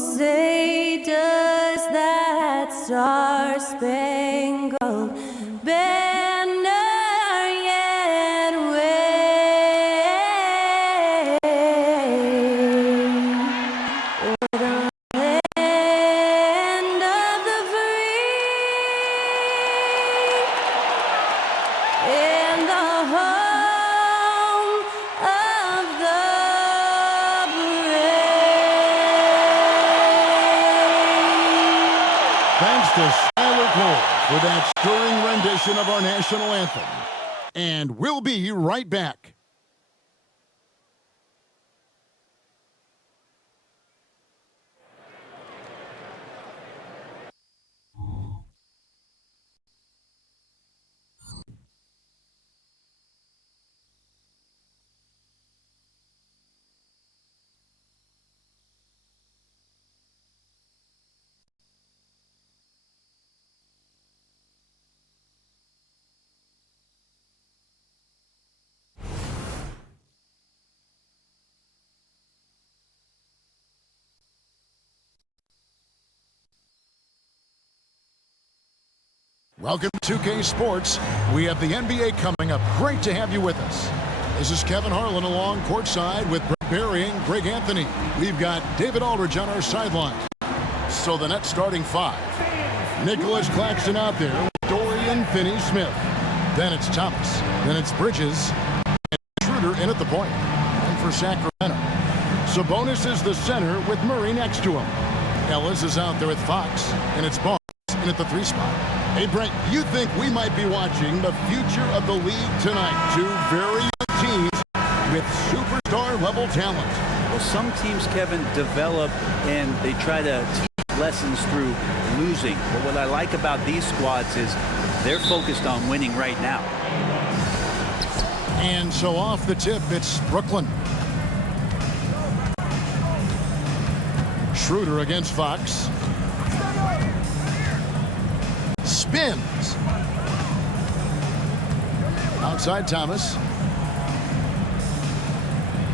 say does that star-spangled banner yet wave o'er the land of the free and the home of the Thanks to Skylar Cole for that stirring rendition of our national anthem. And we'll be right back. Welcome to 2K Sports. We have the NBA coming up. Great to have you with us. This is Kevin Harlan along courtside with Brett Barry and Greg Anthony. We've got David Aldridge on our sideline. So the Nets starting five. Nicholas Claxton out there with Dorian Finney-Smith. Then it's Thomas. Then it's Bridges. And Schroeder in at the point. And for Sacramento, Sabonis is the center with Murray next to him. Ellis is out there with Fox. And it's Barnes in at the 3 spot. Hey, Brent, you think we might be watching the future of the league tonight? Two very young teams with superstar-level talent. Well, some teams, Kevin, develop and they try to teach lessons through losing. But what I like about these squads is they're focused on winning right now. And so off the tip, it's Brooklyn. Schroeder against Fox. Spins. Outside Thomas.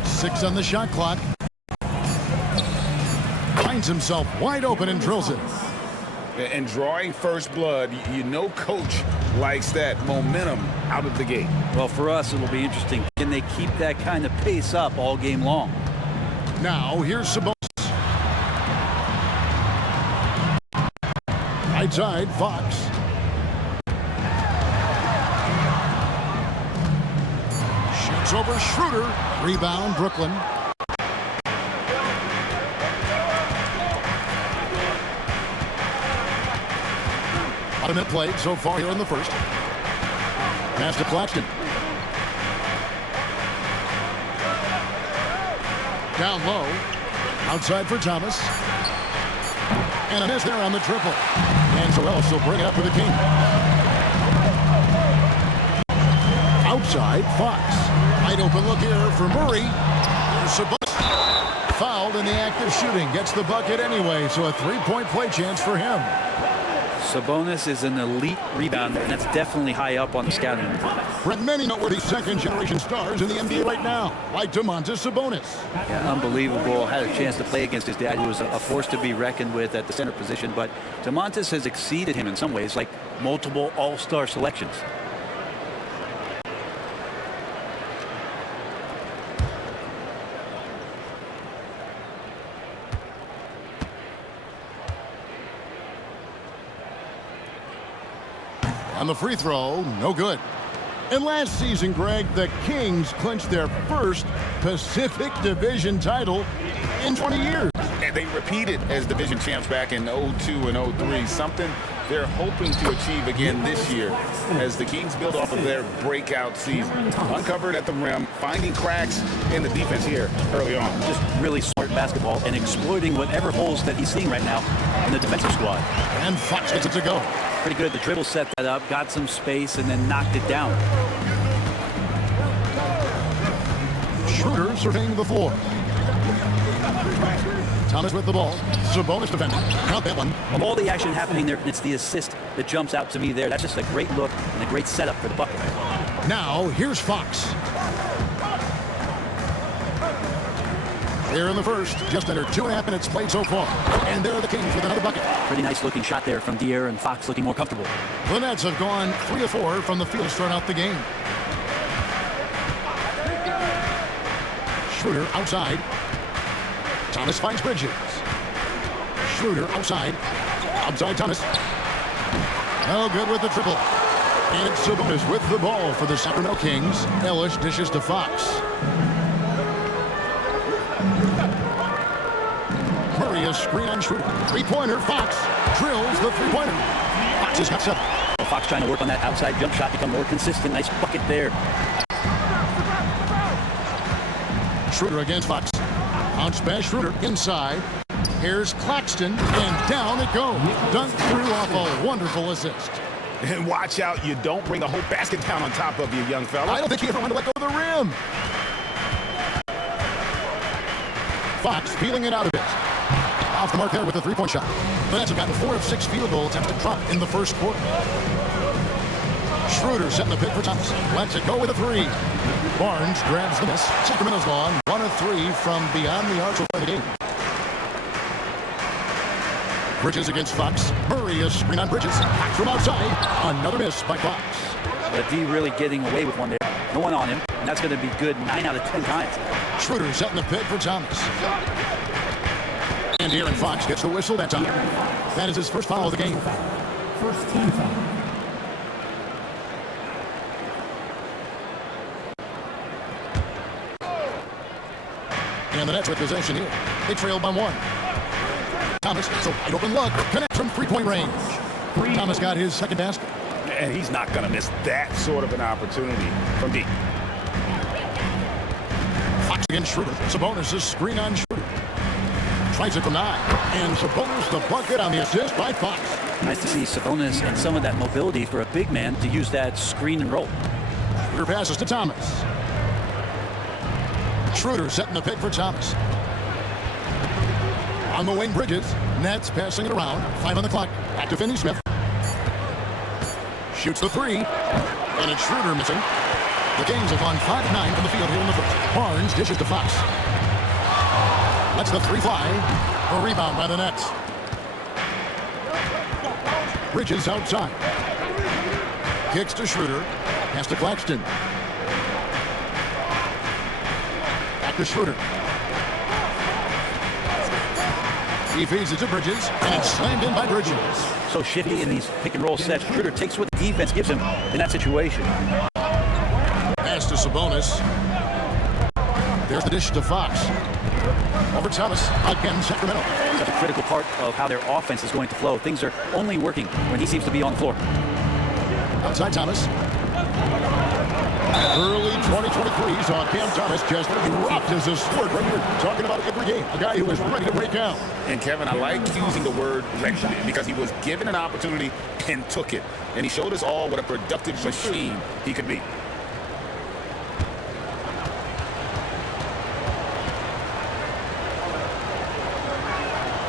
6 on the shot clock. Finds himself wide open and drills it. And drawing first blood, you know coach likes that momentum out of the gate. Well, for us, it'll be interesting. Can they keep that kind of pace up all game long? Now, here's Sabonis. Right side, Fox. Shoots over Schroeder. Rebound, Brooklyn. About a minute played so far here in the first. Pass to Claxton. Down low. Outside for Thomas. And a miss there on the triple. And so Ellis will bring it up for the Kings. Outside, Fox. Wide open look here for Murray. There's Sabonis. Fouled in the act of shooting. Gets the bucket anyway, so a 3-point play chance for him. Sabonis is an elite rebounder, and that's definitely high up on the scouting report. Brent, many noteworthy second-generation stars in the NBA right now, like Domantas Sabonis. Yeah, unbelievable. Had a chance to play against his dad, who was a force to be reckoned with at the center position. But Domantas has exceeded him in some ways, like multiple all-star selections. On the free throw, no good. And last season, Greg, the Kings clinched their first Pacific Division title in 20 years. And they repeated as division champs back in 02 and 03, something they're hoping to achieve again this year as the Kings build off of their breakout season. Uncovered at the rim, finding cracks in the defense here early on. Just really smart basketball and exploiting whatever holes that he's seeing right now in the defensive squad. And Fox gets it to go. Pretty good. The dribble set that up, got some space, and then knocked it down. Schroeder surveying the floor. Thomas with the ball. Sabonis defending. Count that one. Of all the action happening there, it's the assist that jumps out to me there. That's just a great look and a great setup for the bucket. Now, here's Fox. Here in the first, just under 2.5 minutes played so far. And there are the Kings with another bucket. Pretty nice looking shot there from De'Aaron and Fox, looking more comfortable. The Nets have gone 3 of 4 from the field to start out the game. Schroeder outside. Thomas finds Bridges. Schroeder outside. Outside Thomas. No good with the triple. And it's Sabonis with the ball for the Sacramento Kings. Ellis dishes to Fox. Murray is screen on Schroeder. Three-pointer. Fox drills the three-pointer. Fox has got 7. Well, Fox trying to work on that outside jump shot, become more consistent. Nice bucket there. Schroeder against Fox. Bounce pass Schroeder inside. Here's Claxton, and down it goes. Dunked through off a wonderful assist. And watch out, you don't bring the whole basket down on top of you, young fella. I don't think he ever wanted to let go of the rim. Fox peeling it out a bit. Off the mark there with a three-point shot. The Nets have gotten 4 of 6 field goal attempts to drop in the first quarter. Schroeder setting the pick for Thomas. Lets it go with a 3. Barnes grabs the miss. Sacramento's gone 1 of 3 from beyond the arc for the game. Bridges against Fox. Murray is screen on Bridges. Back from outside. Another miss by Fox. But D really getting away with one there. No one on him, and that's going to be good 9 out of 10 times. Schroeder setting the pick for Thomas. And De'Aaron Fox gets the whistle that time. That is his first foul of the game. First team foul. And the Nets with possession here. They trail by 1. Thomas, so wide open look. Connect from three-point range. Thomas got his second basket. And he's not going to miss that sort of an opportunity from deep. Fox against Schroeder. Sabonis is screen on Schroeder. Tries it from 9. And Sabonis the bucket on the assist by Fox. Nice to see Sabonis and some of that mobility for a big man to use that screen and roll. Schroeder passes to Thomas. Schroeder setting the pick for Thomas. On the wing, Bridges. Nets passing it around. 5 on the clock. Back to Finney-Smith. Shoots the 3. And it's Schroeder missing. The Kings have gone 5 of 9 from the field here in the first. Barnes dishes to Fox. Lets the 3 fly. A rebound by the Nets. Bridges outside. Kicks to Schroeder. Pass to Claxton. Back to Schroeder. He feeds it to Bridges, and it's slammed in by Bridges. So shifty in these pick and roll sets. Schroeder takes what the defense gives him in that situation. Pass to Sabonis. There's the dish to Fox. Over Thomas. Again, Sacramento. Such a critical part of how their offense is going to flow. Things are only working when he seems to be on the floor. Outside Thomas. Early 2023 saw Cam Thomas just erupt as a sport right here. Talking about every game. A guy who was ready to break out. And Kevin, I like using the word ready because he was given an opportunity and took it. And he showed us all what a productive machine he could be.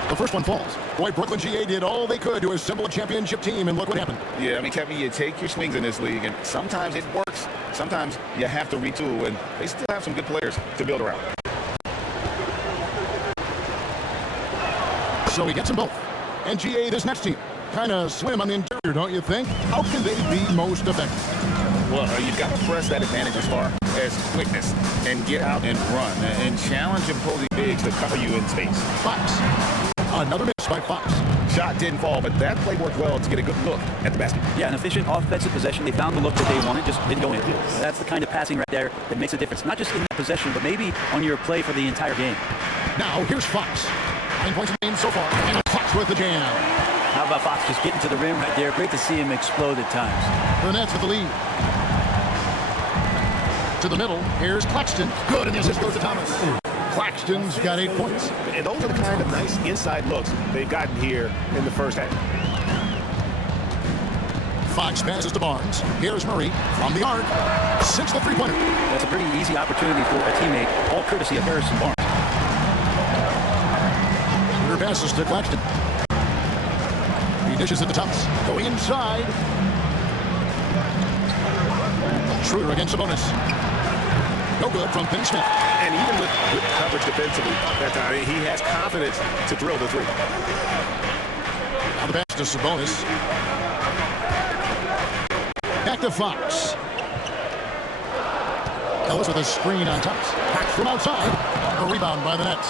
The first one falls. Boy, Brooklyn GA did all they could to assemble a championship team, and look what happened. Yeah, I mean, Kevin, you take your swings in this league, and sometimes it works. Sometimes you have to retool, and they still have some good players to build around. So he gets them both. And GA, this next team, kind of slim on the interior, don't you think? How can they be most effective? Well, you've got to press that advantage as far as quickness and get out and run and challenge opposing bigs to cover you in space. Fox. Another miss by Fox. Shot didn't fall, but that play worked well to get a good look at the basket. Yeah, an efficient offensive possession. They found the look that they wanted, just didn't go in. That's the kind of passing right there that makes a difference. Not just in that possession, but maybe on your play for the entire game. Now, here's Fox. 9 points in the game so far. And Fox with the jam. How about Fox just getting to the rim right there? Great to see him explode at times. The Nets with the lead. To the middle. Here's Claxton. Good, and the assist goes to Thomas. Claxton's got 8 points. And those are the kind of nice inside looks they've gotten here in the first half. Fox passes to Barnes. Here's Murray from the arc. 6 the three-pointer. That's a pretty easy opportunity for a teammate, all courtesy of Harrison Barnes. Shooter passes to Claxton. He dishes it to Thomas. Going inside. Schroeder against Sabonis. No good from Finney-Smith. And even with good coverage defensively that time. He has confidence to drill the three. Now the pass to Sabonis. Back to Fox. Ellis with a screen on top. Back from outside. A rebound by the Nets.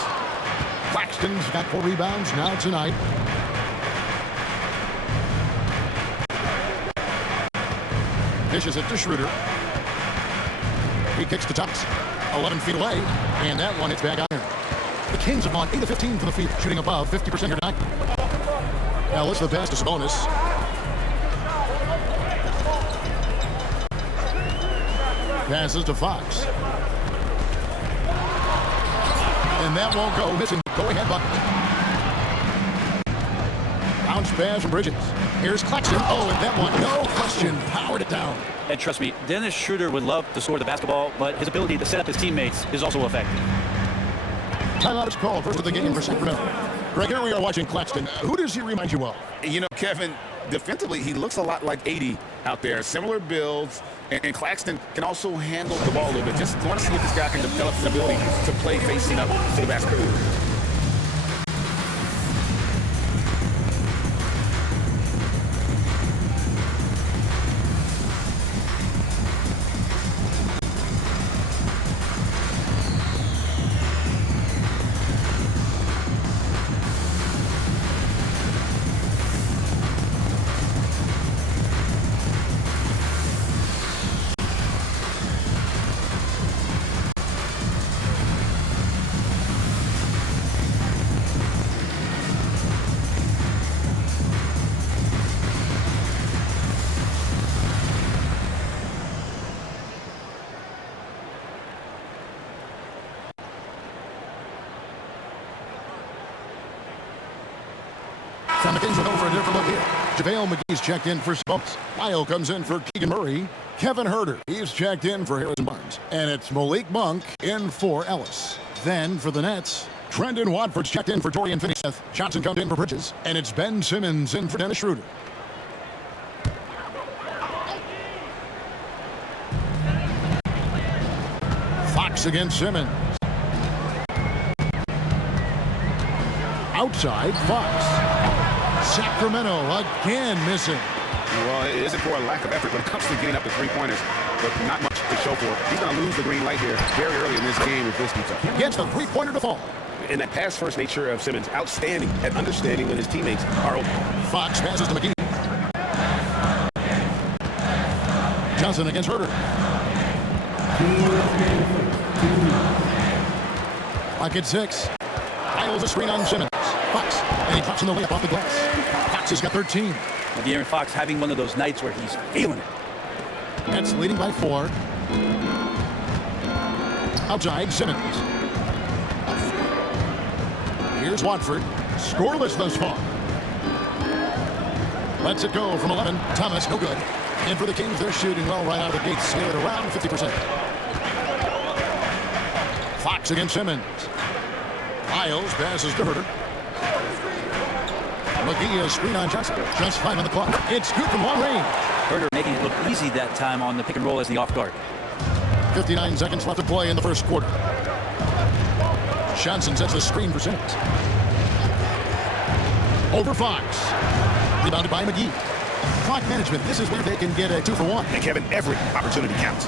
Claxton's got 4 rebounds now tonight. Dishes it to Schroeder. He kicks to Thomas. 11 feet away. And that one hits back iron. The Kings have gone 8 of 15 from the field, shooting above 50% here tonight. Ellis the pass to Sabonis. Passes to Fox. And that won't go. Missing the go-ahead bucket. Bounce pass from Bridges. Here's Claxton. Oh, and that one, no question, powered it down. And trust me, Dennis Schroeder would love to score the basketball, but his ability to set up his teammates is also effective. Timeout is called. First of the game for Sacramento. Greg, here we are watching Claxton. Who does he remind you of? You know, Kevin, defensively, he looks a lot like 80 out there. Similar builds, and Claxton can also handle the ball a little bit. Just want to see if this guy can develop the ability to play facing up to the basket. And the Kings will go for a different look here. JaVale McGee's checked in for Sabonis. Lyle comes in for Keegan Murray. Kevin Huerter, he's checked in for Harrison Barnes. And it's Malik Monk in for Ellis. Then for the Nets, Trendon Watford's checked in for Dorian Finney-Smith. Johnson comes in for Bridges. And it's Ben Simmons in for Dennis Schroeder. Fox against Simmons. Outside, Fox. Sacramento again missing. Well, it isn't for a lack of effort when it comes to getting up the three-pointers, but not much to show for it. He's going to lose the green light here very early in this game if this keeps up. Gets the three-pointer to fall. And that pass-first nature of Simmons, outstanding at understanding when his teammates are open. Fox passes to McGee. Johnson against Huerter. Clock at 6. Piles a screen on Simmons. Fox, and he drops in the layup off the glass. Fox has got 13. And De'Aaron Fox having one of those nights where he's feeling it. Nets leading by 4. Outside, Simmons. Here's Watford. Scoreless thus far. Lets it go from 11. Thomas, no good. And for the Kings, they're shooting well right out of the gates here at around 50%. Fox against Simmons. Miles passes to Huerter. McGee a screen on Johnson. Just 5 on the clock. It's good from long range. Huerter making it look easy that time on the pick and roll as the off guard. 59 seconds left to play in the first quarter. Johnson sets the screen for Simmons. Over Fox. Rebounded by McGee. Clock management. This is where they can get a 2-for-1. And Kevin, every opportunity counts.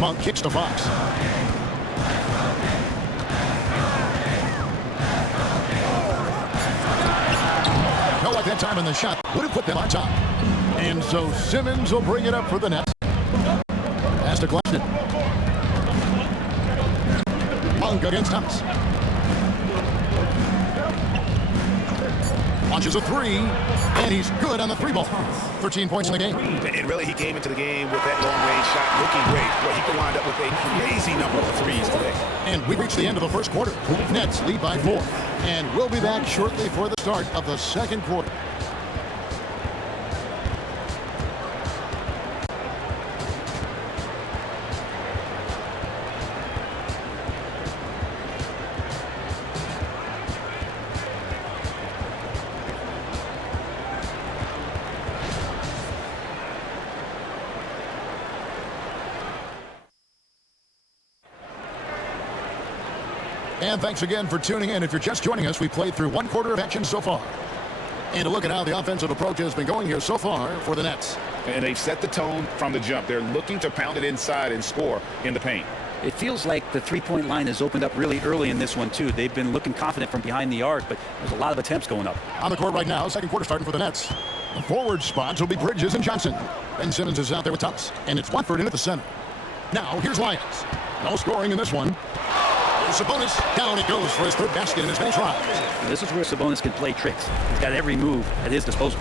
Monk kicks to Fox. No luck that time in the shot. Would have put them on top. And so Simmons will bring it up for the Nets. Pass to Claxton. Monk against Thomas. Launches a 3, and he's good on the 3 ball. 13 points in the game. And really, he came into the game with that long-range shot looking great. Well, he could wind up with a crazy number of threes today. And we reached the end of the first quarter. Nets lead by 4. And we'll be back shortly for the start of the second quarter. And thanks again for tuning in. If you're just joining us, we played through one quarter of action so far. And a look at how the offensive approach has been going here so far for the Nets. And they've set the tone from the jump. They're looking to pound it inside and score in the paint. It feels like the three-point line has opened up really early in this one, too. They've been looking confident from behind the arc, but there's a lot of attempts going up. On the court right now, second quarter starting for the Nets. The forward spots will be Bridges and Johnson. Ben Simmons is out there with Thomas. And it's Watford in at the center. Now, here's Lyons. No scoring in this one. Here's Sabonis. Down it goes for his third basket in his many tries. This is where Sabonis can play tricks. He's got every move at his disposal.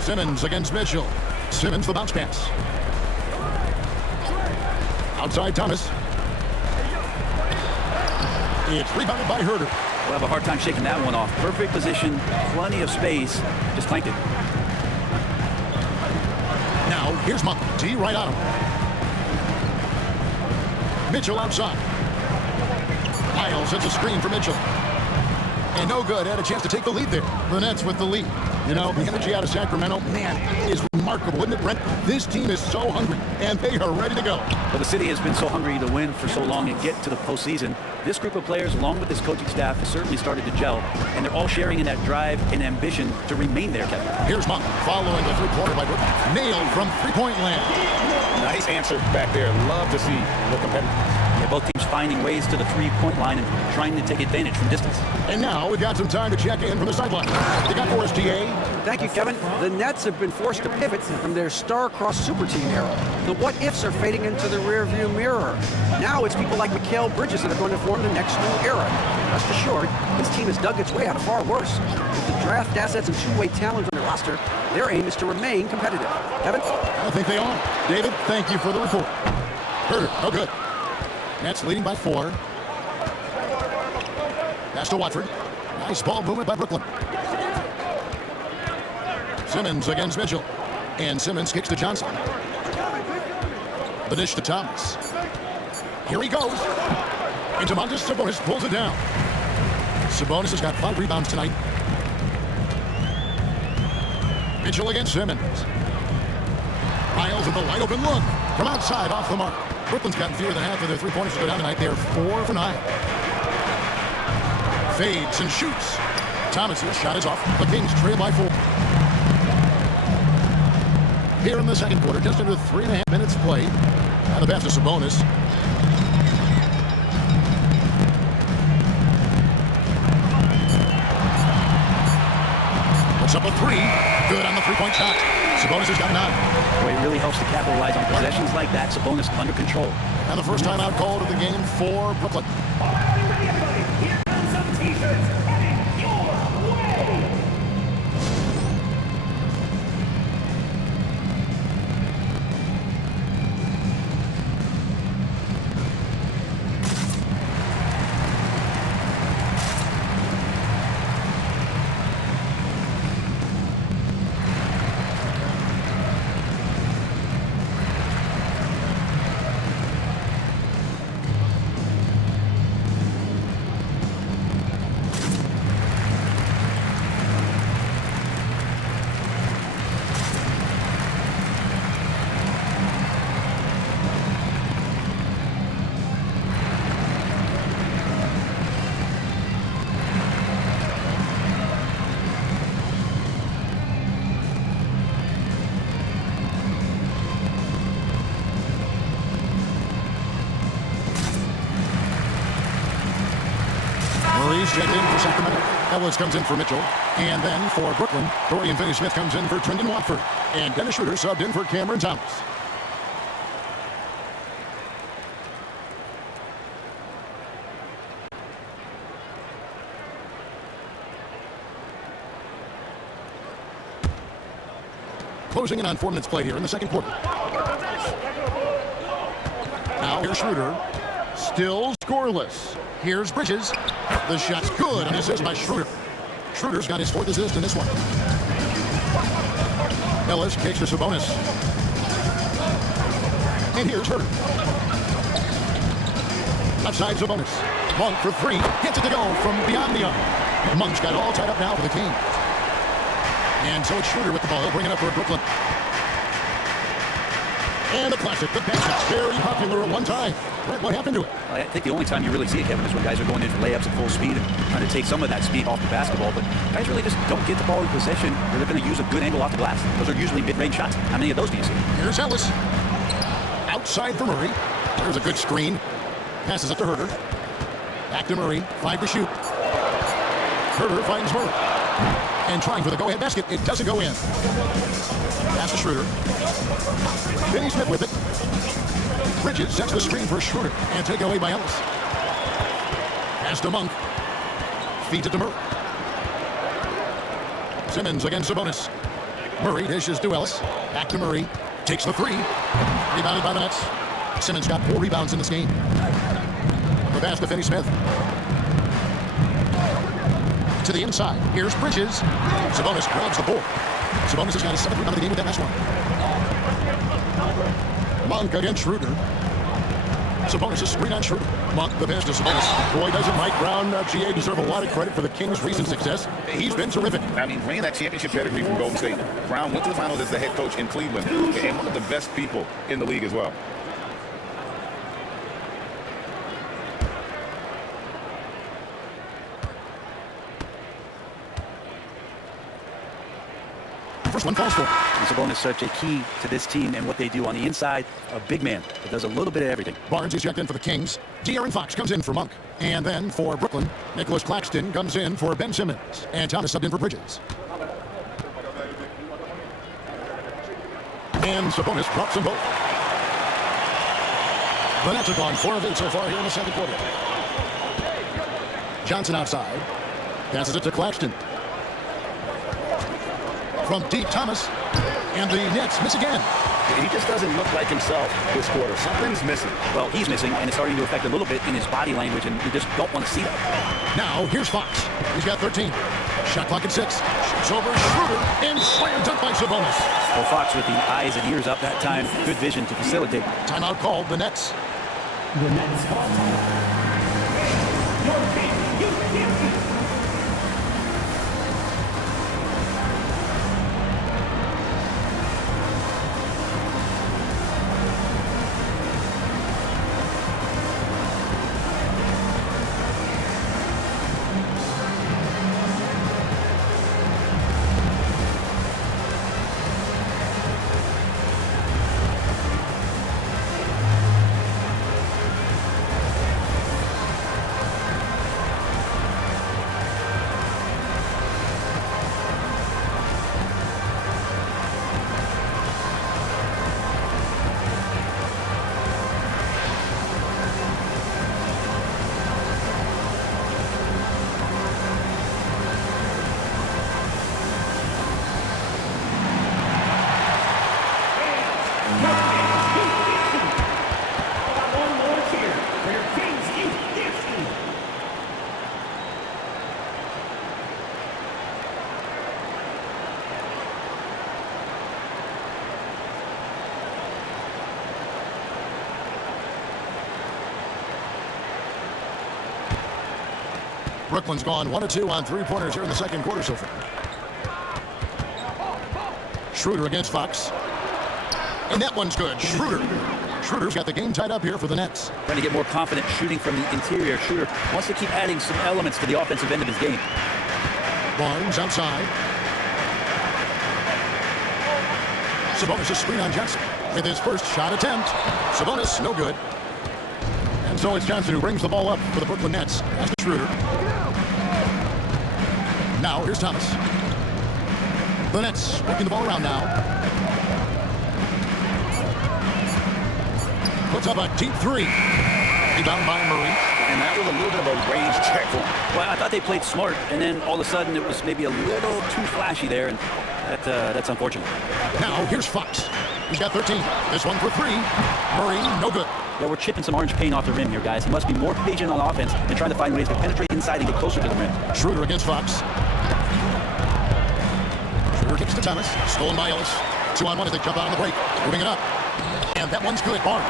Simmons against Mitchell. Simmons the bounce pass. Outside Thomas. It's rebounded by Herter. We'll have a hard time shaking that one off. Perfect position, plenty of space. Just clanked it. Now, here's Monk. T right on him. Mitchell outside. Miles hits a screen for Mitchell. And no good. Had a chance to take the lead there. The Nets with the lead. You know, the energy out of Sacramento, man, is remarkable, isn't it, Brent? This team is so hungry, and they are ready to go. Well, the city has been so hungry to win for so long and get to the postseason. This group of players, along with this coaching staff, has certainly started to gel, and they're all sharing in that drive and ambition to remain there, Kevin. Here's Monk following the three-pointer by Brooklyn. Nailed from three-point land. Nice answer back there. Love to see the competitive. Yeah, both teams finding ways to the three-point line and trying to take advantage from distance. And now we've got some time to check in from the sideline. They got for us, TA. Thank you, Kevin. The Nets have been forced to pivot from their star-crossed super team era. The what-ifs are fading into the rearview mirror. Now it's people like Mikal Bridges that are going to form the next new era. Rest assured, this team has dug its way out of far worse. With the draft assets and two-way talent on their roster, their aim is to remain competitive. Kevin? I think they are. David, thank you for the report. Herter, no good. Nets leading by 4. Pass to Watford. Nice ball movement by Brooklyn. Simmons against Mitchell. And Simmons kicks to Johnson. The dish to Thomas. Here he goes. And Domantas Sabonis pulls it down. Sabonis has got 5 rebounds tonight. Mitchell against Simmons. Miles with the wide open look. From outside, off the mark. Brooklyn's gotten fewer than half of their three-pointers to go down tonight. They're 4 for 9. Fades and shoots. Thomas's shot is off. The Kings trail by 4. Here in the second quarter, just under 3.5 minutes played. Now the pass to Sabonis. Puts up a 3. Good on the three-point shot. Sabonis has got 9. Boy, it really helps to capitalize on possessions like that. Sabonis under control. And the first time out called of the game for Brooklyn. Maurice checked in for Sacramento. Ellis comes in for Mitchell. And then for Brooklyn, Dorian Finney-Smith comes in for Trendon Watford. And Dennis Schroeder subbed in for Cameron Thomas. Closing in on 4 minutes played here in the second quarter. Now here's Schroeder. Still scoreless. Here's Bridges. The shot's good on the assist by Schroeder. Schroeder's got his 4th assist in this one. Ellis kicks to Sabonis. And here's Herter. Outside Sabonis. Monk for 3. Gets it to go from beyond the arc. Monk's got it all tied up now for the team. And so it's Schroeder with the ball. He'll bring it up for Brooklyn. And the classic, the basket, very popular at one time. What happened to it? I think the only time you really see it, Kevin, is when guys are going in for layups at full speed and trying to take some of that speed off the basketball. But guys really just don't get the ball in possession, or they're going to use a good angle off the glass. Those are usually mid-range shots. How many of those do you see? Here's Ellis. Outside for Murray. There's a good screen. Passes it to Herter. Back to Murray. 5 to shoot. Herter finds Murray. And trying for the go-ahead basket. It doesn't go in. Pass to Schroeder. Finney Smith with it. Bridges sets the screen for Schroeder. And taken away by Ellis. Pass to Monk. Feeds it to Murray. Simmons against Sabonis. Murray dishes to Ellis. Back to Murray. Takes the three. Rebounded by the Nets. Simmons got 4 rebounds in this game. The pass to Finney Smith. To the inside. Here's Bridges. Sabonis grabs the board. Sabonis has got his 7th rebound of the game with that last one. Monk against Schroeder. Sabonis' screen on Schroeder. Monk, the pass to Sabonis. Boy, doesn't Mike Brown, GA, deserve a lot of credit for the Kings' recent success. He's been terrific. I mean, bringing that championship pedigree from Golden State. Brown went to the finals as the head coach in Cleveland and one of the best people in the league as well. First one falls for. And Sabonis is such a key to this team and what they do on the inside. A big man that does a little bit of everything. Barnes is checked in for the Kings. De'Aaron Fox comes in for Monk. And then for Brooklyn, Nicholas Claxton comes in for Ben Simmons. And Thomas subbed in for Bridges. And Sabonis drops them both. The Nets have gone 4 of 8 so far here in the second quarter. Johnson outside. Passes it to Claxton. From deep, Thomas. And the Nets miss again. He just doesn't look like himself this quarter. Something's missing. Well, he's missing, and it's starting to affect a little bit in his body language, and you just don't want to see that. Now, here's Fox. He's got 13. Shot clock at 6. Shoots over Schroeder. And slam dunk by Sabonis. Well, Fox with the eyes and ears up that time. Good vision to facilitate. Timeout called. The Nets. The Nets call. Brooklyn's gone 1 of 2 on 3-pointers here in the second quarter so far. Schroeder against Fox. And that one's good. Schroeder's got the game tied up here for the Nets. Trying to get more confident shooting from the interior. Schroeder wants to keep adding some elements to the offensive end of his game. Barnes outside. Sabonis' screen on Johnson with his first shot attempt. Sabonis, no good. And so it's Johnson who brings the ball up for the Brooklyn Nets. That's Schroeder. Now here's Thomas. The Nets working the ball around now. Puts up a deep 3. Rebound by Murray. And that was a little bit of a range check for him. Well, I thought they played smart, and then all of a sudden it was maybe a little too flashy there, and that's unfortunate. Now here's Fox. He's got 13. This one for 3. Murray, no good. Yeah, we're chipping some orange paint off the rim here, guys. He must be more patient on offense and trying to find ways to penetrate inside and get closer to the rim. Schroeder against Fox. Schroeder kicks to Thomas. Stolen by Ellis. 2-on-1 as they jump out on the break. Moving it up. And that one's good. Barnes.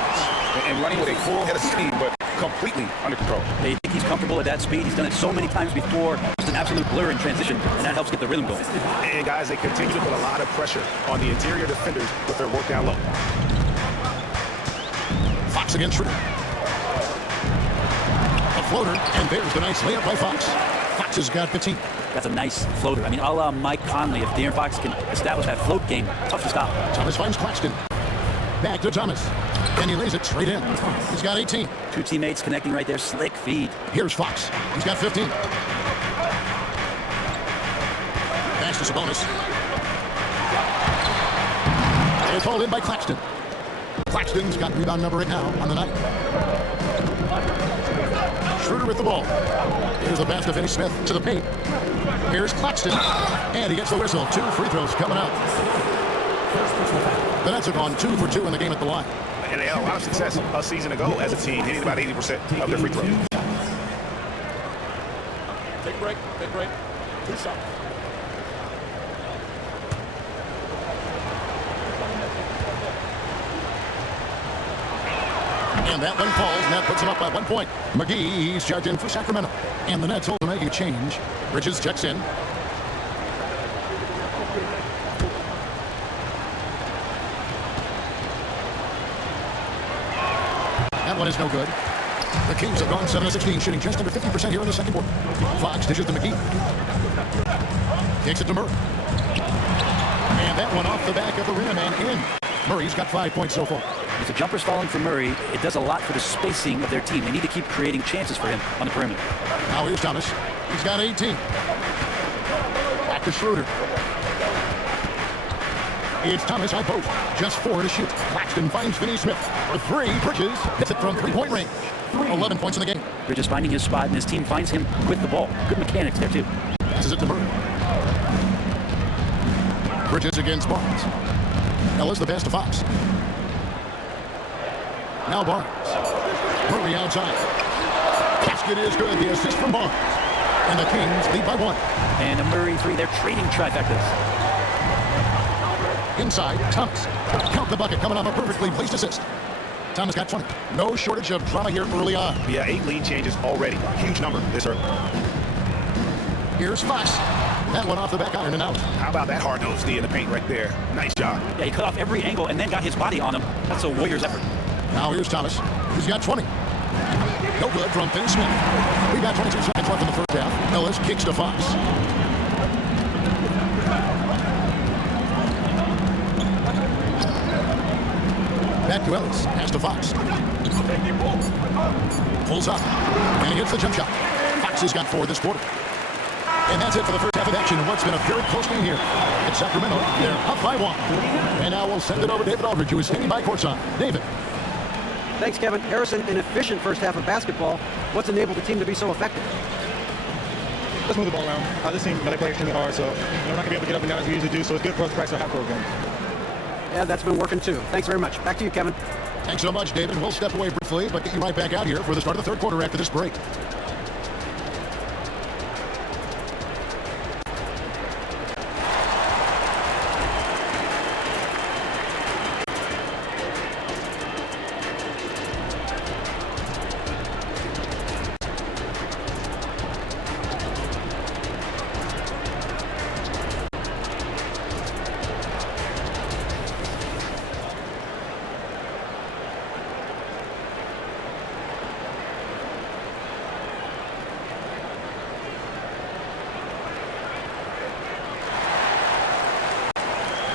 And running with a full head of steam, but completely under control. They think he's comfortable at that speed. He's done it so many times before. Just an absolute blur in transition, and that helps get the rhythm going. And guys, they continue to put a lot of pressure on the interior defenders with their work down low. Fox against Schroeder. A floater, and there's the nice layup by Fox. Fox has got 15. That's a nice floater. I mean, a la Mike Conley. If De'Aaron Fox can establish that float game, tough to stop. Thomas finds Claxton. Back to Thomas. And he lays it straight in. He's got 18. Two teammates connecting right there. Slick feed. Here's Fox. He's got 15. Pass to Sabonis. It's hauled in by Claxton. Claxton's got rebound number 8 now on the night. Schroeder with the ball. Here's the pass to Finney Smith to the paint. Here's Claxton. And he gets the whistle. 2 free throws coming out. The Nets have gone 2 for 2 in the game at the line. And they had a lot of success a season ago as a team, hitting about 80% of their free throws. Take a break. Take a break. Good shot. And that one falls, and that puts him up by 1 point. McGee, he's charging for Sacramento. And the Nets will make a change. Bridges checks in. That one is no good. The Kings have gone 7 of 16, shooting just under 50% here in the second quarter. Fox dishes to McGee. Kicks it to Murray. And that one off the back of the rim and in. Murray's got 5 points so far. If the jumper's falling for Murray, it does a lot for the spacing of their team. They need to keep creating chances for him on the perimeter. Now here's Thomas. He's got 18. Back to Schroeder. It's Thomas high post. Just 4 to shoot. Claxton finds Finney Smith for 3. Bridges hits it from 3-point range. 11 points in the game. Bridges finding his spot, and his team finds him with the ball. Good mechanics there, too. Passes it to Murray. Bridges against Barnes. Ellis the pass to Fox. Now Barnes. Murray outside. Basket is good. The assist from Barnes. And the Kings lead by 1. And a Murray 3. They're trading trifectas. Inside, Thomas. Count the bucket coming off a perfectly placed assist. Thomas got 20. No shortage of drama here early on. Yeah, 8 lead changes already. Huge number this early. Here's Fox. That one off the back iron and out. How about that hard-nosed D in the paint right there? Nice job. Yeah, he cut off every angle and then got his body on him. That's a Warriors effort. Now here's Thomas. He's got 20. No good from Finney Smith. We got 22 seconds left in the first half. Ellis kicks to Fox. Back to Ellis. Pass to Fox. Pulls up. And he hits the jump shot. Fox has got 4 this quarter. And that's it for the first half of action in what's been a very close game here. In Sacramento, they're up by 1. And now we'll send it over to David Aldridge, who is standing by courtside. David. Thanks, Kevin. Harrison, an efficient first half of basketball. What's enabled the team to be so effective? Let's move the ball around. This team, they play extremely hard, so we're not going to be able to get up and down as we usually do, so it's good for us to practice our half-court game. Yeah, that's been working too. Thanks very much. Back to you, Kevin. Thanks so much, David. We'll step away briefly, but get you right back out here for the start of the third quarter after this break.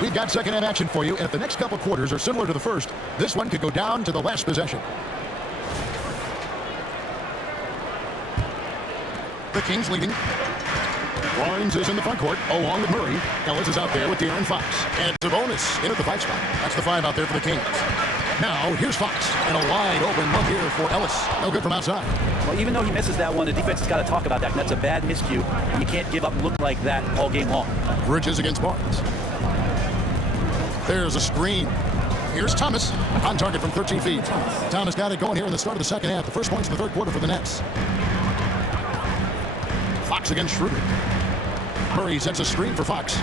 We've got second half action for you, and if the next couple quarters are similar to the first, this one could go down to the last possession. The Kings leading. Barnes is in the front court, along with Murray. Ellis is out there with De'Aaron Fox. And Sabonis in at the 5 spot. That's the 5 out there for the Kings. Now, here's Fox. And a wide open look here for Ellis. No good from outside. Well, even though he misses that one, the defense has got to talk about that. That's a bad miscue. You can't give up look like that all game long. Bridges against Barnes. There's a screen. Here's Thomas on target from 13 feet. Thomas got it going here in the start of the second half. The first points in the third quarter for the Nets. Fox against Schroeder. Murray sets a screen for Fox.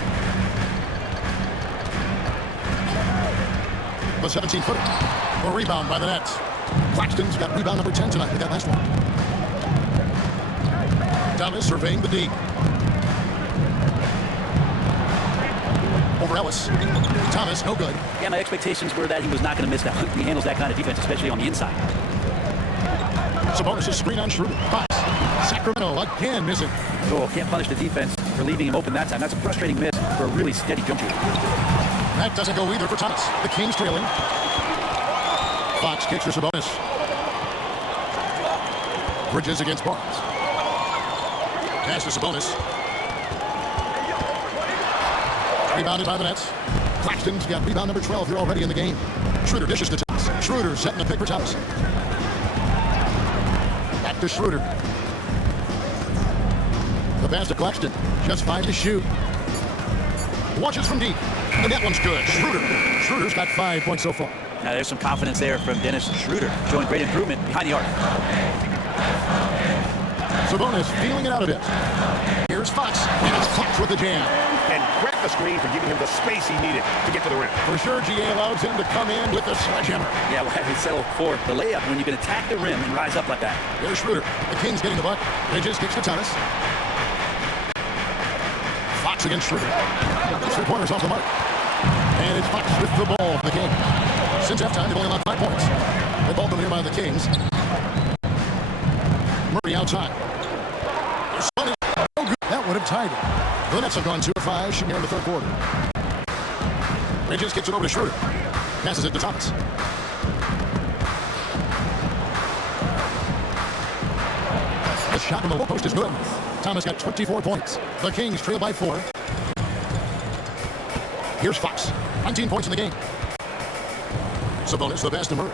The 17-footer. A rebound by the Nets. Claxton's got rebound number 10 tonight with that last one. Thomas surveying the D. Over Ellis. Thomas, no good. Yeah, my expectations were that he was not going to miss that one. He handles that kind of defense, especially on the inside. Sabonis' screen on Schroeder. Fox. Sacramento again missing. Oh, can't punish the defense for leaving him open that time. That's a frustrating miss for a really steady jump shooter. That doesn't go either for Thomas. The Kings trailing. Fox kicks for Sabonis. Bridges against Barnes. Pass to Sabonis. Rebounded by the Nets. Claxton's got rebound number 12 here already in the game. Schroeder dishes to Thomas. Schroeder setting the pick for Thomas. Back to Schroeder. The pass to Claxton. Just 5 to shoot. Watches from deep. And that one's good. Schroeder's got 5 points so far. Now there's some confidence there from Dennis Schroeder, showing great improvement behind the arc. Sabonis feeling it out a bit. Here's Fox, and it's Fox with the jam. And grabbed the screen for giving him the space he needed to get to the rim. For sure, GA allows him to come in with the sledgehammer. Yeah, why would settle for the layup when you can attack the rim and rise up like that? There's Schroeder. The Kings getting the buck. Bridges kicks to Thomas. Fox against Schroeder. 3-pointers off the mark. And it's Fox with the ball for the Kings. Since halftime, they've only allowed 5 points. The ball coming here by the Kings. Murray outside. There's Sabonis. No good. That would have tied it. The Nets have gone 2 of 5 shooting here in the third quarter. Bridges gets it over to Schroeder. Passes it to Thomas. The shot from the low post is good. Thomas got 24 points. The Kings trail by 4. Here's Fox. 19 points in the game. Sabonis, the pass to Murray.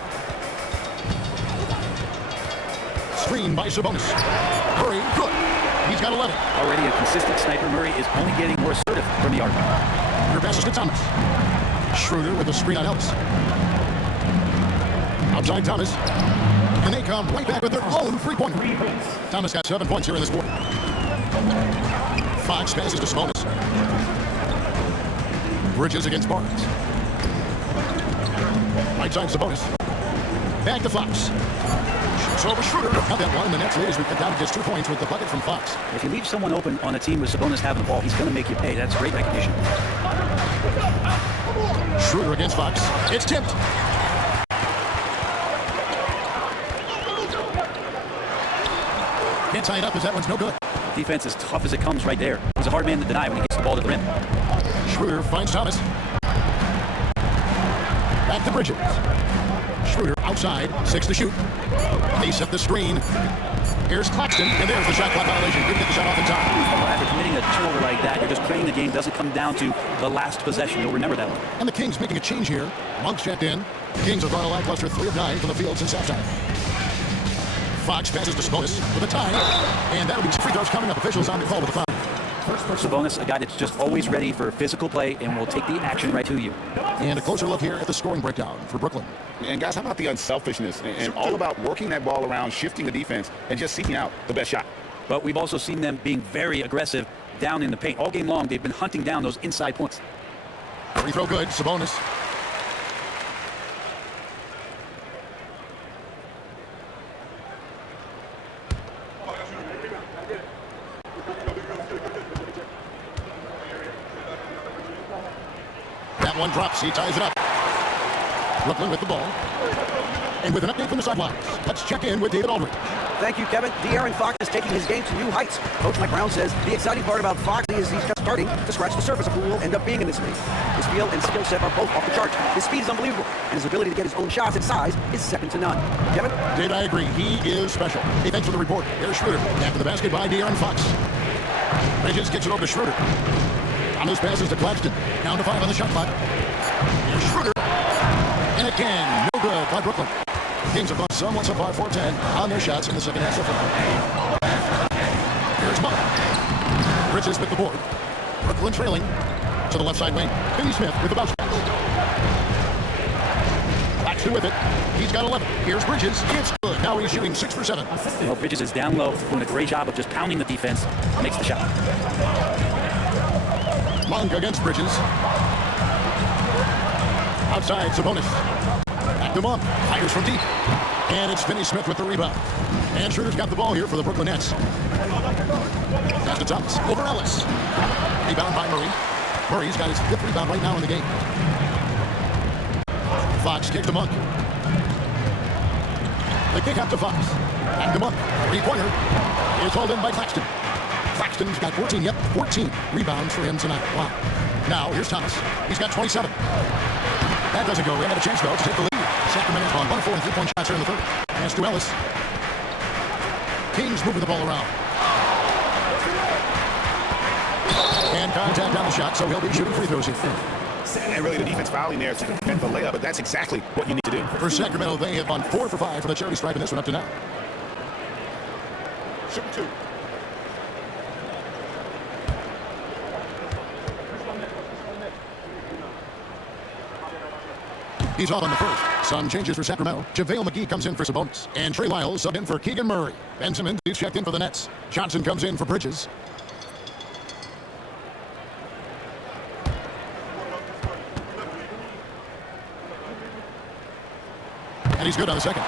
Screen by Sabonis. Murray, good. He's got 11. Already a consistent sniper, Murray is only getting more assertive from the arc. Here passes to Thomas. Schroeder with the screen on Ellis. Outside Thomas. And they come right back with their own 3-pointer. Thomas got 7 points here in this quarter. Fox passes to Sabonis. Bridges against Barnes. Right side Sabonis. Back to Fox. Shoots over Schroeder. Got that one. The Nets lead as we cut down to just 2 points with the bucket from Fox. If you leave someone open on a team with Sabonis having the ball, he's going to make you pay. That's great recognition. Schroeder against Fox. It's tipped. Can't tie it up as that one's no good. Defense as tough as it comes right there. He's a hard man to deny when he gets the ball to the rim. Schroeder finds Thomas. Back to Bridges. Schroeder outside, 6 to shoot. They set the screen. Here's Claxton, and there's the shot clock violation. Couldn't get the shot off in time. After committing a turnover like that, you're just playing the game. Doesn't come down to the last possession. You'll remember that one. And the Kings making a change here. Monk's checked in. The Kings have gone a lackluster 3 of 9 from the field since halftime. Fox passes to Sabonis with a tie. And that'll be free throws coming up. Officials on the call with the foul. Sabonis, a guy that's just always ready for physical play and will take the action right to you. And a closer look here at the scoring breakdown for Brooklyn. And guys, how about the unselfishness and all about working that ball around, shifting the defense, and just seeking out the best shot. But we've also seen them being very aggressive down in the paint. All game long, they've been hunting down those inside points. Free throw good. Sabonis. That one drops. He ties it up. Brooklyn with the ball. And with an update from the sidelines, let's check in with David Aldridge. Thank you, Kevin. De'Aaron Fox is taking his game to new heights. Coach Mike Brown says the exciting part about Fox is he's just starting to scratch the surface of who will end up being in this league. His feel and skill set are both off the charts. His speed is unbelievable, and his ability to get his own shots and size is second to none. Kevin? Dave, I agree. He is special. Hey, thanks for the report. Here's Schroeder. After the basket by De'Aaron Fox. Bridges gets it over to Schroeder. Thomas passes to Claxton. Down to 5 on the shot clock. Here's Schroeder. And again, no good by Brooklyn. The Kings have gone somewhat so far 4-10 on their shots in the second half so far. Here's Monk. Bridges with the board. Brooklyn trailing to the left side wing. Finney Smith with the bounce pass. Claxton with it. He's got 11. Here's Bridges. It's good. Now he's shooting 6 for 7. Well, Bridges is down low, doing a great job of just pounding the defense. Makes the shot. Monk against Bridges. Outside, Sabonis. Back to Monk. Fires from deep. And it's Finney Smith with the rebound. And Schroeder's got the ball here for the Brooklyn Nets. Pass to Thomas. Over Ellis. Rebound by Murray. Murray's got his 5th rebound right now in the game. Fox kicks to Monk. The kick out to Fox. Back to Monk. Three-pointer is hauled in by Claxton. Claxton's got 14. Yep, 14 rebounds for him tonight. Wow. Now, here's Thomas. He's got 27. That doesn't go. They have a chance, though, to take the lead. Sacramento's gone 1 of 4 and 3-point shots here in the third. Pass to Ellis. Kings moving the ball around. And contact on the shot, so he'll be shooting free throws here. And really the defense fouling there to prevent the layup, but that's exactly what you need to do. For Sacramento, they have gone 4 for 5 for the charity stripe in this one up to now. Shoot 2. He's off on the first. Some changes for Sacramento. JaVale McGee comes in for Sabonis. And Trey Lyles subbed in for Keegan Murray. Ben Simmons is checked in for the Nets. Johnson comes in for Bridges. And he's good on the second.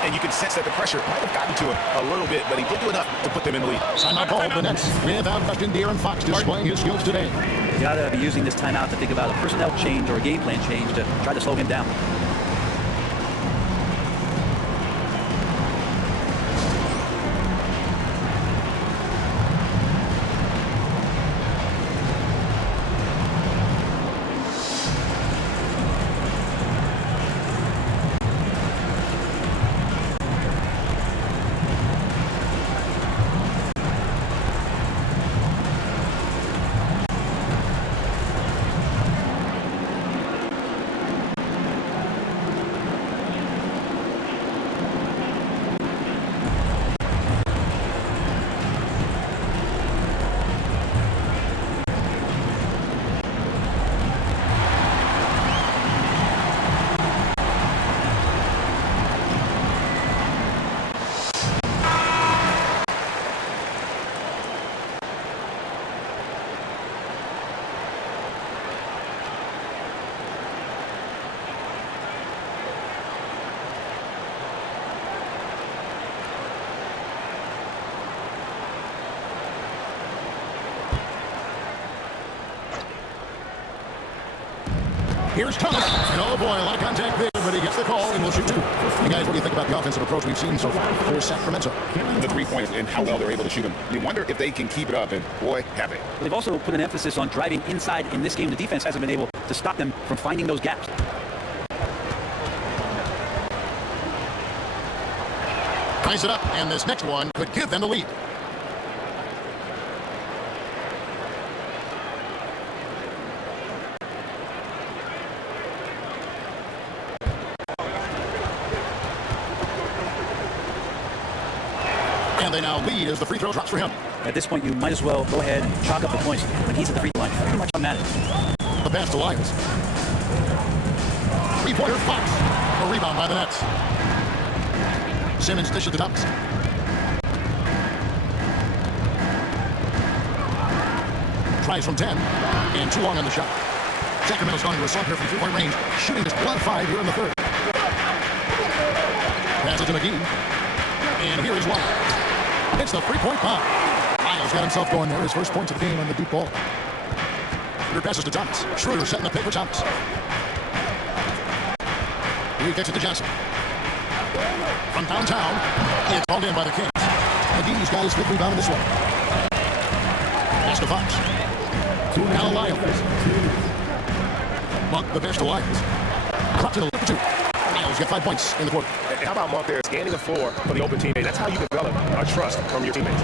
And you can sense that the pressure might have gotten to him a little bit, but he did do enough to put them in the lead. Timeout called the Nets. Without question, De'Aaron Fox displaying his skills today. You got to be using this timeout to think about a personnel change or a game plan change to try to slow him down. Here's Thomas. And oh boy, a lot of contact there, but he gets the call and will shoot 2. And guys, what do you think about the offensive approach we've seen so far for Sacramento? The 3-pointers and how well they're able to shoot them. You wonder if they can keep it up, and boy, have they. They've also put an emphasis on driving inside in this game. The defense hasn't been able to stop them from finding those gaps. Ties it up, and this next one could give them the lead. And they now lead as the free throw drops for him. At this point, you might as well go ahead and chalk up the points when he's at the free throw line. Pretty much automatic. The pass to Lyles. Three-pointer Fox. A rebound by the Nets. Simmons dishes to Thomas. Tries from 10. And too long on the shot. Sacramento's gone to a slump here from 3-point range. Shooting just 1 of 5 here in the third. Pass it to McGee. And here is Lyles. It's the 3-point bomb. Lyles got himself going there. His first points of the game on the deep ball. Schroeder passes to Thomas. Schroeder setting the pick for Thomas. He kicks it to Johnson. From downtown, it's called in by the Kings. McGee's got his 5th rebound in this one. Pass to Fox. Now Lyles. Monk the pass to Lyles. Drops it a little for 2. Lyles got 5 points in the quarter. And how about Monk there scanning the floor for the open teammate? That's how you develop a trust from your teammates.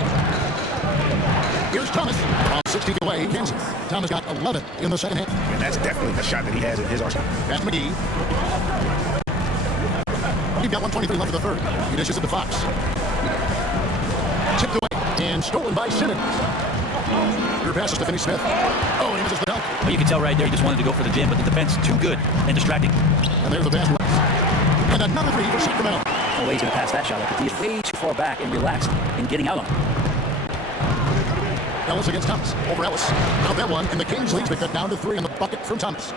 Here's Thomas. From 60 feet away, he cans it. Thomas got 11 in the second half. And that's definitely a shot that he has in his arsenal. That's McGee. He's got 1:23 left of the third. He dishes it to Fox. Tipped away and stolen by Simmons. Your passes to Finney Smith. Oh, and he misses the dunk. Well, you can tell right there he just wanted to go for the jam, but the defense too good and distracting. And there's the basket. And another 3 for Sacramento. No way he's going to pass that shot. Like, he's way too far back and relaxed in getting out on it. Ellis against Thomas. Over Ellis. Now that one, and the Kings leads. They cut down to 3 on the bucket from Thomas.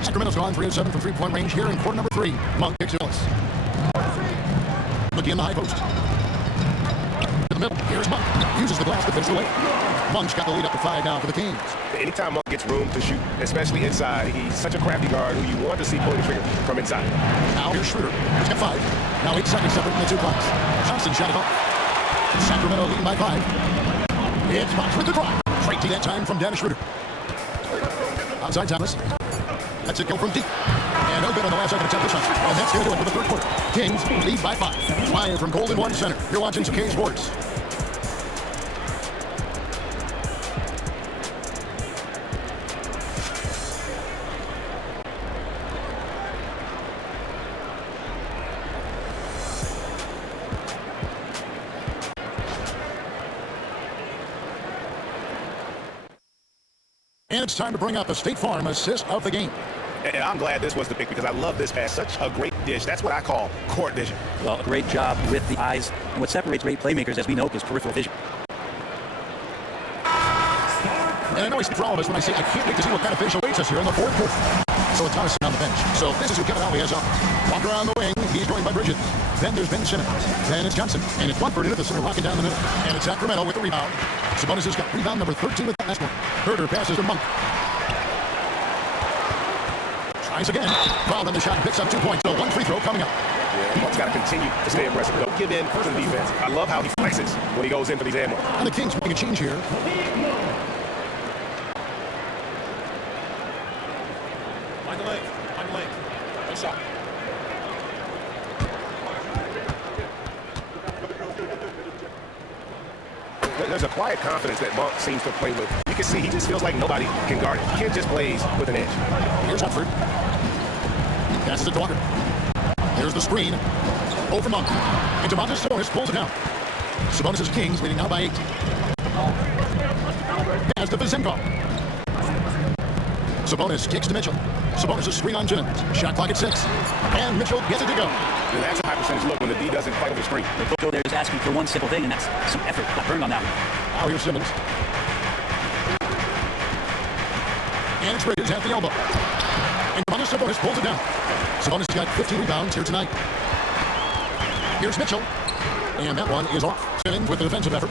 Sacramento's gone 3 of 7 from 3-point range here in quarter number 3. Monk kicks to Ellis. McGee in the high post. To the middle. Here's Monk. Uses the glass to finish the way. Monk's got the lead up to 5 now for the Kings. Anytime Monk gets room to shoot, especially inside, he's such a crafty guard who you want to see pulling the trigger from inside. Now here's Schroeder. He's got 5. Now 8 seconds separate in the 2 clocks. Johnson shot it off. Sacramento leading by 5. It's Box with the drive. Straight to that time from Dennis Schroeder. Outside Thomas. That's it, go from deep. And no good on the last second attempt this time. And that's going to do it for the third quarter. Kings lead by 5. Live from Golden One Center. You're watching some K Sports. And it's time to bring up the State Farm assist of the game. And I'm glad this was the pick because I love this pass. Such a great dish. That's what I call court vision. Well, a great job with the eyes. And what separates great playmakers, as we know, is peripheral vision. And I know I speak for all of us when I say I can't wait to see what kind of finish awaits us here in the fourth quarter. So it's Thomas on the bench. So this is who Kevin Ollie has up. Walker on the wing. He's joined by Bridges. Then there's Ben Simmons. Then it's Johnson. And it's Watford into the center, locking down the middle. And it's Sacramento with the rebound. Sabonis has got rebound number 13 with that last one. Herder passes to Monk. Tries again. Fouled on the shot. Picks up 2 points. So 1 free throw coming up. Yeah, Monk's got to continue to stay aggressive. Don't give in to the defense. I love how he flexes when he goes in for these ammo. And the Kings making a change here. There's a quiet confidence that Monk seems to play with. You can see he just feels like nobody can guard him. Kid just plays with an edge. Here's Watford. Passes it to Walker. There's the screen. Over Monk. And Domantas Sabonis pulls it down. Sabonis' Kings leading now by 8. Pass to Vizenkov. Sabonis kicks to Mitchell. Sabonis' screen on Jennings. Shot clock at 6. And Mitchell gets it to go. And that's a high percentage look when the D doesn't fight over the screen. The coach there is asking for one simple thing, and that's some effort. Got burned on that one. Now here's Simmons. And it's Bridges at the elbow. And Domantas Sabonis pulls it down. Sabonis has got 15 rebounds here tonight. Here's Mitchell. And that one is off. Simmons with the defensive effort.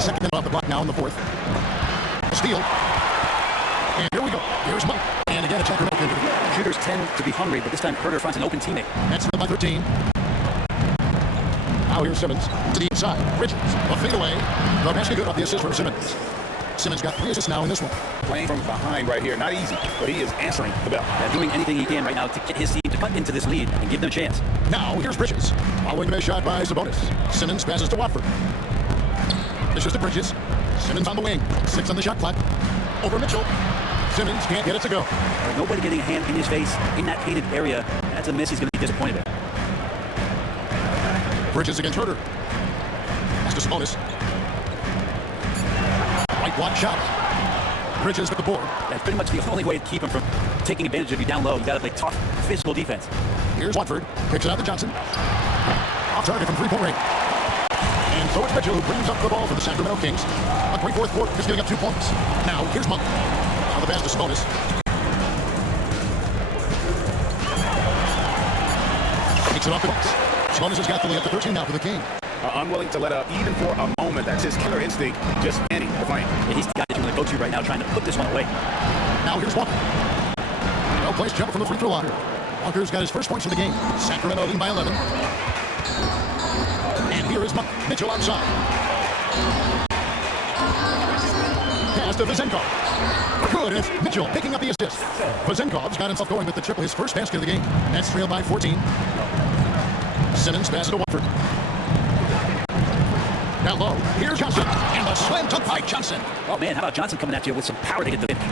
Second minute off the clock now in the fourth. A steal. And here we go. Here's Monk. And again, a Sacramento. Shooters tend to be hungry, but this time Herder finds an open teammate. That's by 13. Now here's Simmons to the inside. Bridges. A fadeaway. The basket good off the assist from Simmons. Simmons got 3 assists now in this one. Playing from behind right here. Not easy, but he is answering the bell. Doing anything he can right now to get his team to cut into this lead and give them a chance. Now here's Bridges. Following the missed shot by Sabonis. Simmons passes to Watford. It's just to Bridges. Simmons on the wing. 6 on the shot clock. Over Mitchell. Simmons can't get it to go. Nobody getting a hand in his face in that painted area. That's a miss he's going to be disappointed at. Bridges against Herder. That's to Sabonis. Right block shot. Bridges with the board. That's pretty much the only way to keep him from taking advantage of you down low. You got to play tough, physical defense. Here's Watford. Kicks it out to Johnson. Off target from 3-point range. And so it's Mitchell who brings up the ball for the Sacramento Kings. A great fourth quarter, just getting up 2 points. Now here's Monk. Now the pass to Sabonis. Takes it off the box. Sabonis has got the lead up to 13 now for the King. Unwilling to let up even for a moment. That's his killer instinct. Just fanning the flame. And he's the guy that you're going to go to right now trying to put this one away. Now here's Walker. Well-placed jump from the free throw line. Walker's got his first points of the game. Sacramento leading by 11. And here is Monk. Mitchell outside. Pass to Vizenkov. Good, and it's Mitchell picking up the assist. Vizenkov's got himself going with the triple, his first basket of the game. That's trailed by 14. Simmons passes to Watford. Now low. Here's Johnson. And the slam dunk by Johnson. Oh, man, how about Johnson coming at you with some power to get the finish?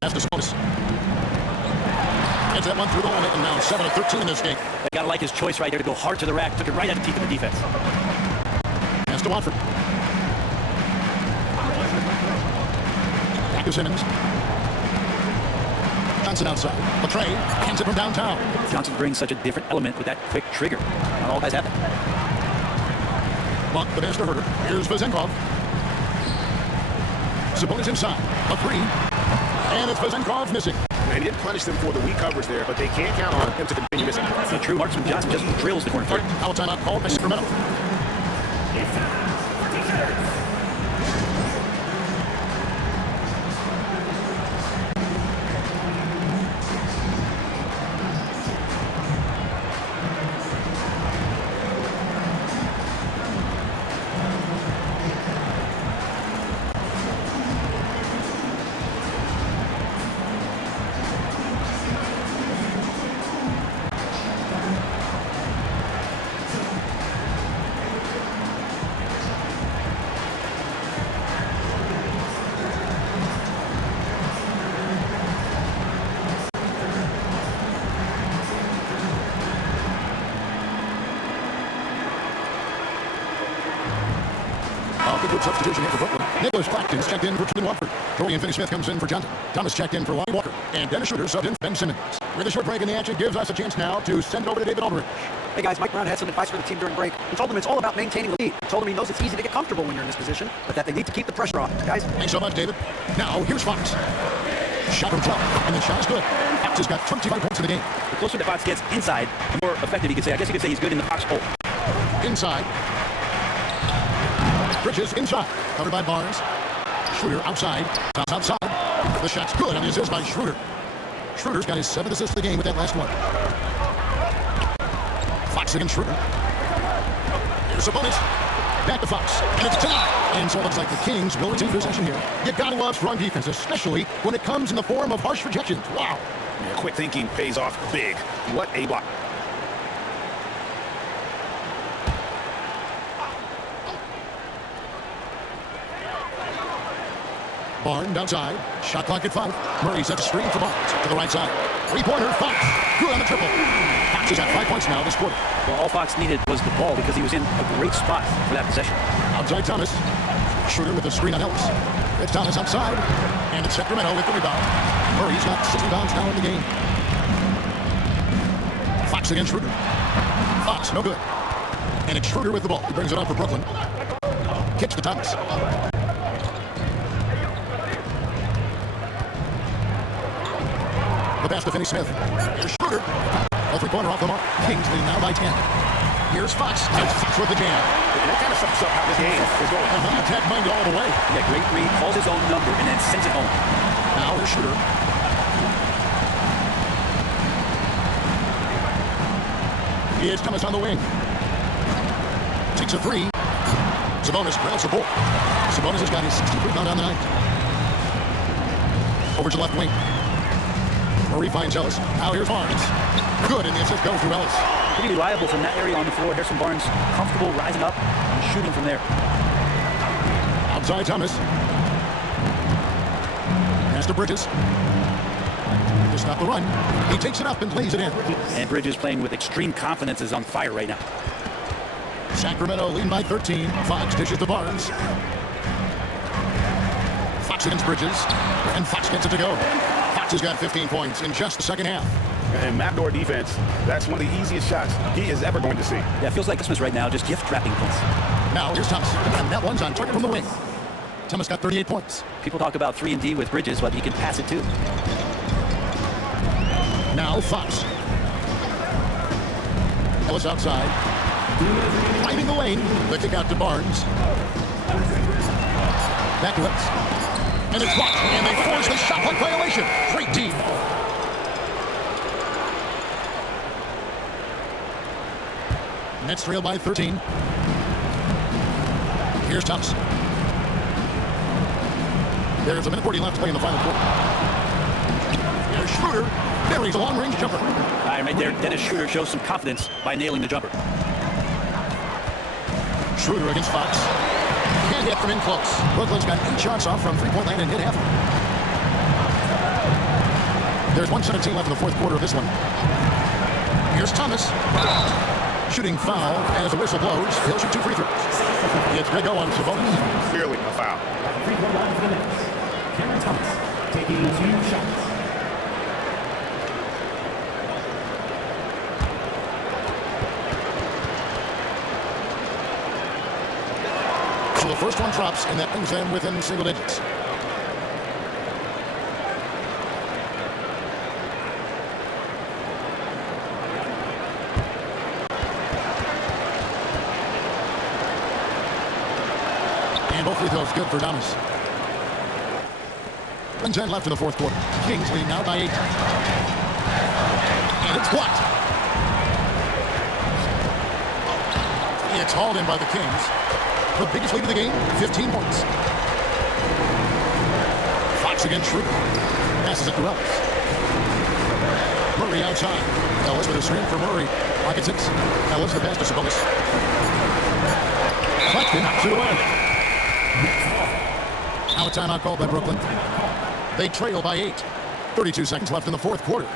That's the Sabonis. Gets that one through the limit, and now 7 of 13 in this game. You got to like his choice right there to go hard to the rack. Took it right at the teeth of the defense. Pass to Watford. Back to Simmons. Johnson outside. Latray hands it from downtown. Johnson brings such a different element with that quick trigger. Not all guys have it. Monk, the pass to Herder. Here's Vizenkov. Sabonis inside. A 3. And it's Vizenkov missing. And he didn't punish them for the weak coverage there, but they can't count on him to continue missing. The true marksman Johnson just drills the corner third. Foul timeout called by Sacramento. Good substitution here for Brooklyn. Nicholas Clacton's checked in for Tristan Watford. Dorian Finney-Smith comes in for Johnson. Thomas checked in for Lonnie Walker. And Dennis Schroeder subbed in for Ben Simmons. With a short break in the action, gives us a chance now to send it over to David Aldridge. Hey guys, Mike Brown had some advice for the team during break. He told them it's all about maintaining the lead. He told them he knows it's easy to get comfortable when you're in this position, but that they need to keep the pressure on. Guys, Thanks so much, David. Now, here's Fox. Shot from 12, and the shot is good. Fox has got 25 points in the game. The closer the Fox gets inside, the more effective he can say. I guess you could say he's good in the Fox hole. Inside. Bridges inside. Covered by Barnes. Schroeder outside. Tops outside. The shot's good on the assist by Schroeder. Schroeder's got his 7th assist of the game with that last one. Fox against Schroeder. Here's Sabonis. Back to Fox. And it's tied. And so it looks like the Kings will retain possession here. You gotta love strong defense, especially when it comes in the form of harsh rejections. Wow. Yeah, quick thinking pays off big. What a block. Barnes outside. Shot clock at 5. Murray sets a screen for Barnes to the right side. Three-pointer, Fox. Good on the triple. Fox has got 5 points now this quarter. Well, all Fox needed was the ball because he was in a great spot for that possession. Outside Thomas. Schroeder with the screen on Ellis. It's Thomas outside. And it's Sacramento with the rebound. Murray's got 6 rebounds now in the game. Fox against Schroeder. Fox, no good. And it's Schroeder with the ball. He brings it up for Brooklyn. Kicks to Thomas. The pass to Finney-Smith. Here's Schroeder. A three-pointer off the mark. Kings lead now by 10. Here's Fox. And Fox with the jam. And that kind of sums up how this game is going. Attack minded all the way. Yeah, great read, calls his own number, and then sends it home. Now here's Schroeder. Here's Thomas on the wing. Takes a 3. Sabonis grabs the ball. Sabonis has got his 60th rebound on the night. Over to left wing. Murray finds Ellis. Now here's Barnes. Good, and the assist goes to Ellis. Pretty reliable from that area on the floor. Harrison Barnes comfortable rising up and shooting from there. Outside Thomas. Pass to Bridges. To stop the run. He takes it up and lays it in. And Bridges playing with extreme confidence is on fire right now. Sacramento leading by 13. Fox dishes to Barnes. Fox against Bridges. And Fox gets it to go. Fox has got 15 points in just the second half. And Matador defense, that's one of the easiest shots he is ever going to see. Yeah, it feels like Christmas right now, just gift wrapping points. Now here's Thomas. And that one's on target from the wing. Thomas got 38 points. People talk about 3-and-D with Bridges, but he can pass it too. Now Fox. Ellis outside. Finding the lane. The kick out to Barnes. Back to Ellis. And it's blocked. And they force the shot clock violation. Great team. Nets trail by 13. Here's Thomas. There's a minute 40 left to play in the final quarter. Here's Schroeder. Buries a long-range jumper. Right there, Dennis Schroeder shows some confidence by nailing the jumper. Schroeder against Fox. Can't hit from in close. Brooklyn's got 8 shots off from three-point line and hit half. There's 1:17 left in the fourth quarter of this one. Here's Thomas. Shooting foul as the whistle blows. He'll shoot 2 free throws. It's good go on Sabonis. Clearly a foul. Free-throw line for the Nets. Cameron Thomas taking 2 shots. So the first one drops, and that brings them within single digits. And both free throws good for Thomas. 1:10 left in the fourth quarter. Kings lead now by 8. And it's blocked. It's hauled in by the Kings. The biggest lead of the game, 15 points. Fox against Schroeder. Passes it to Ellis. Murray outside. Ellis with a screen for Murray. Pocket 6. Ellis the pass to Sabonis. Claxton knocks it away. Now a timeout called by Brooklyn. They trail by 8. 32 seconds left in the fourth quarter.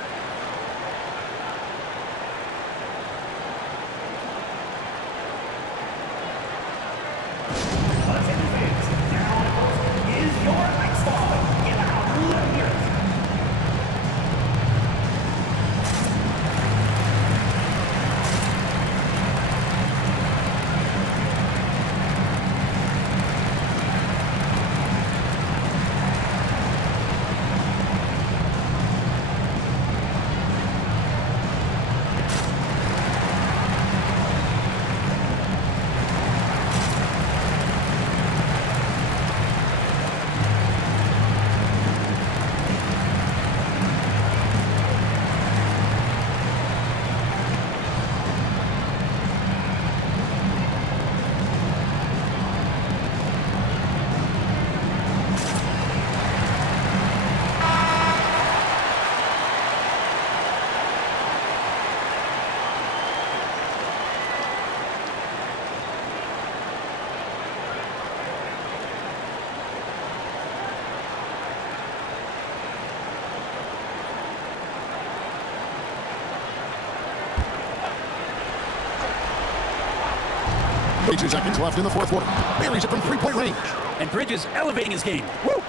Two seconds left in the fourth quarter. Buries it from three-point range. And Bridges elevating his game. Woo!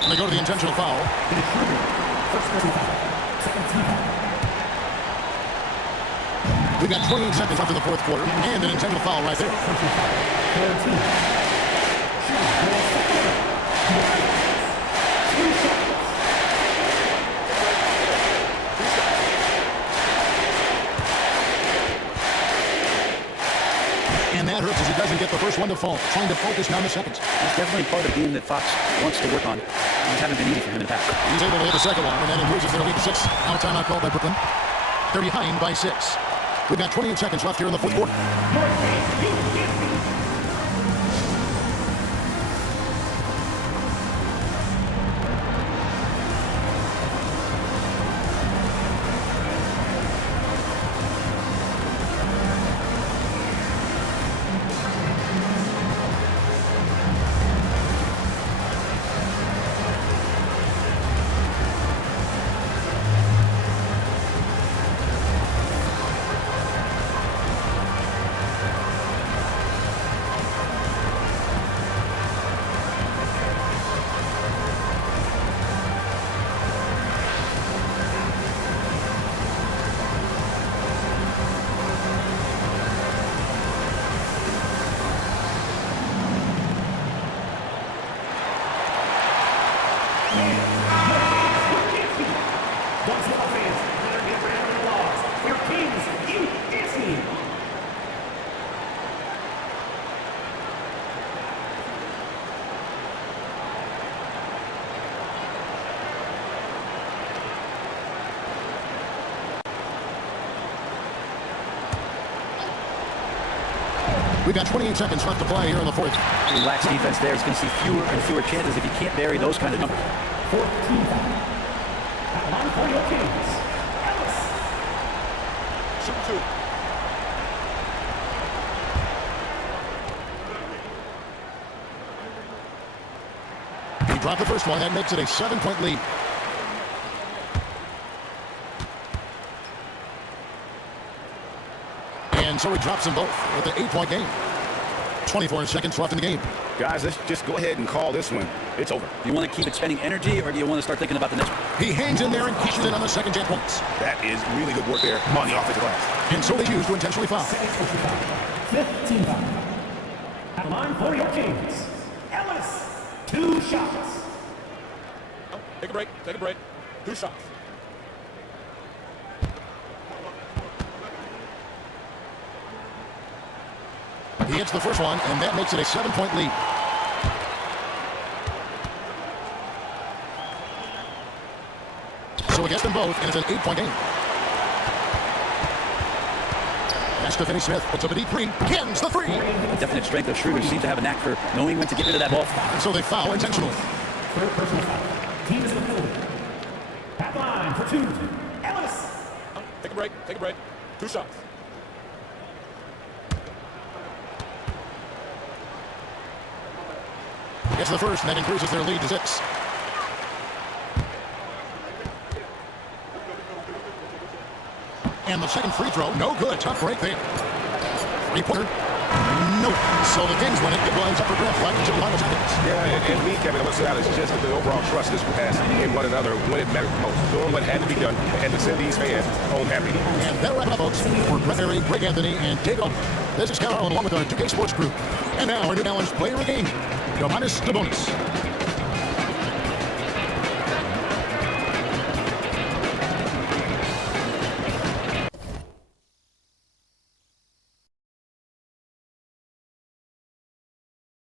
And they go to the intentional foul. We've got 28 seconds left in the fourth quarter. And an intentional foul right there. And that hurts as he doesn't get the first one to fall. Trying to focus down the seconds. It's definitely part of the game that Fox wants to work on. It hasn't been easy for him in the past. He's able to hit the second one, and then he loses to the lead 6. Now timeout called by Brooklyn. They're behind by 6. We've got 28 seconds left here in the fourth quarter. We've got 28 seconds left to play here in the fourth. Relaxed defense there is going to see fewer and fewer chances if you can't vary those kind of numbers. 14 at line for your Kings. Ellis. Shoot 2. He dropped the first one. That makes it a 7-point lead. And so he drops them both with an 8-point game. 24 seconds left in the game. Guys, let's just go ahead and call this one. It's over. Do you want to keep expending energy, or do you want to start thinking about the next one? He hangs in there and cashes in on the second chance points. That is really good work there on the offensive glass. And so they choose to intentionally foul. 15 foul. At line for your Kings. Ellis. 2 shots. Take a break. Take a break. 2 shots. He hits the first one, and that makes it a 7-point lead. both, and it's an 8-point game. That's to Finney Smith. Puts up a deep three. Kins the three. The definite strength of Schroeder seems to have a knack for knowing when to get rid of that ball. And so they foul intentionally. Third personal foul. Team is in the field. Back line for 2. Ellis. Take a break. Take a break. 2 shots. Gets the first, and that increases their lead to 6. And the second free throw, no good. Tough break there. Three-pointer, no. So the Kings win it. It was up for grabs right until the final seconds. Yeah, and me, Kevin, I'm upset is just the overall trust this pass in one another when it mattered most. Doing what had to be done and to send these fans home happy. And that'll wrap it up, folks, for Brett Berry, Greg Anthony, and David Aldridge. This is Kevin Harlan along with our 2K Sports Group. And now our New Balance player of the game, Domantas Sabonis.